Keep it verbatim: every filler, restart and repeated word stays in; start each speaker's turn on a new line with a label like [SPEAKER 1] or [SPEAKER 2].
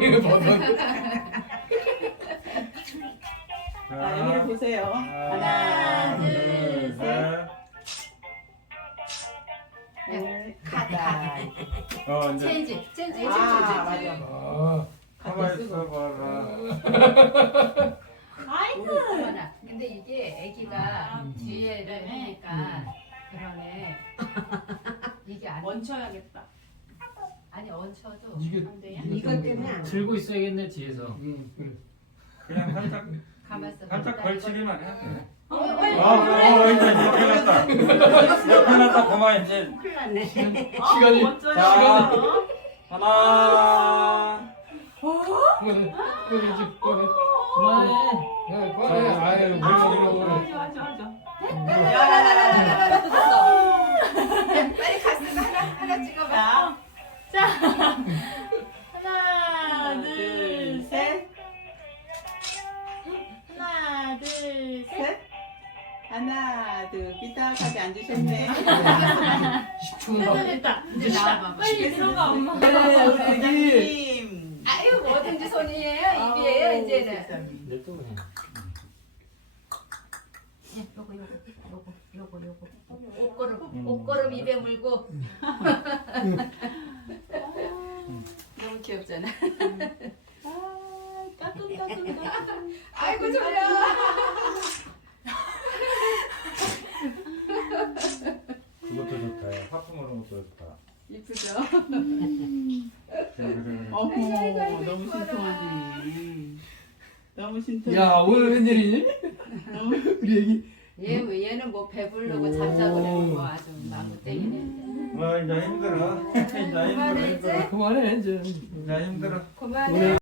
[SPEAKER 1] 자, 여기를 보세요. 하나, 둘, 셋. 넷,
[SPEAKER 2] 가다.
[SPEAKER 3] 어 이제
[SPEAKER 2] 체인지, 체인지,
[SPEAKER 1] 아,
[SPEAKER 2] 체인지.
[SPEAKER 1] 맞아.
[SPEAKER 3] 아, 가만히 있어봐라.
[SPEAKER 1] 아이고.
[SPEAKER 2] 어머나. 근데 이게 아기가 뒤에를 하니까 그러네. 이게 아니,
[SPEAKER 1] 얹혀야겠다.
[SPEAKER 2] 아니 얹혀도
[SPEAKER 4] 이게
[SPEAKER 1] 안 돼요?
[SPEAKER 5] 이것 때문에 안 돼.
[SPEAKER 4] 들고 있어야겠네 뒤에서. 응, 그래.
[SPEAKER 3] 그냥 살짝
[SPEAKER 2] 가만있어.
[SPEAKER 3] 살짝 걸치기만 해.
[SPEAKER 1] 어,
[SPEAKER 3] 아,
[SPEAKER 1] 어,
[SPEAKER 3] 어, 이제 옆에 놨다. 옆에 놨다. 그만 이제
[SPEAKER 5] 큰일 났네.
[SPEAKER 4] 시간이
[SPEAKER 1] 멋져요.
[SPEAKER 3] 자. 하나.
[SPEAKER 4] 그래, 그래, 이제 그래. 그만해. 야, 그만해. 아유, 물 먹으려고 그래.
[SPEAKER 1] 맞아, 맞아.
[SPEAKER 2] 야야야야야야 됐어. 빨리 갔으면 하나 하나 찍어봐.
[SPEAKER 1] 자, 하나, 둘, 셋. 하나, 둘, 셋. 하나, 둘. 삐딱하게 앉으셨네.
[SPEAKER 4] 십 초는 더.
[SPEAKER 1] 됐다.
[SPEAKER 2] 이제 나와봐.
[SPEAKER 1] 빨리 들어가, 엄마.
[SPEAKER 4] 네, 우리 애기.
[SPEAKER 1] 회장님.
[SPEAKER 2] 아유 뭐든지 손이에요 입이에요
[SPEAKER 1] 아우,
[SPEAKER 2] 이제는.
[SPEAKER 1] 세상에.
[SPEAKER 4] 내 또 해.
[SPEAKER 2] 예, 요거 요거 요거 요거 요거 옷걸음 옷걸음 입에 물고. 너무 귀엽잖아.
[SPEAKER 1] 아, 따끔따끔 따끔.
[SPEAKER 2] 아이고 졸려.
[SPEAKER 3] 그것도 좋다. 야. 하품하는 것도 좋다.
[SPEAKER 2] 이쁘죠?
[SPEAKER 3] 그래, 그래, 그래.
[SPEAKER 1] 어머,
[SPEAKER 2] 아이고, 아이고,
[SPEAKER 1] 너무
[SPEAKER 2] 이뻐라.
[SPEAKER 1] 신통하지. 너무 신통해.
[SPEAKER 4] 야, 오늘 웬일이니?
[SPEAKER 1] 너무
[SPEAKER 4] 우리 애기.
[SPEAKER 2] 얘 얘는 뭐 배부르고 잠자고 그러고 뭐 아주 나무 땡이네.
[SPEAKER 3] 와 이제 힘들어. 이제 힘들어.
[SPEAKER 2] 그만해,
[SPEAKER 3] 힘들어.
[SPEAKER 2] 이제.
[SPEAKER 4] 그만해, 이제.
[SPEAKER 3] 이제 힘들어.
[SPEAKER 2] 그만해.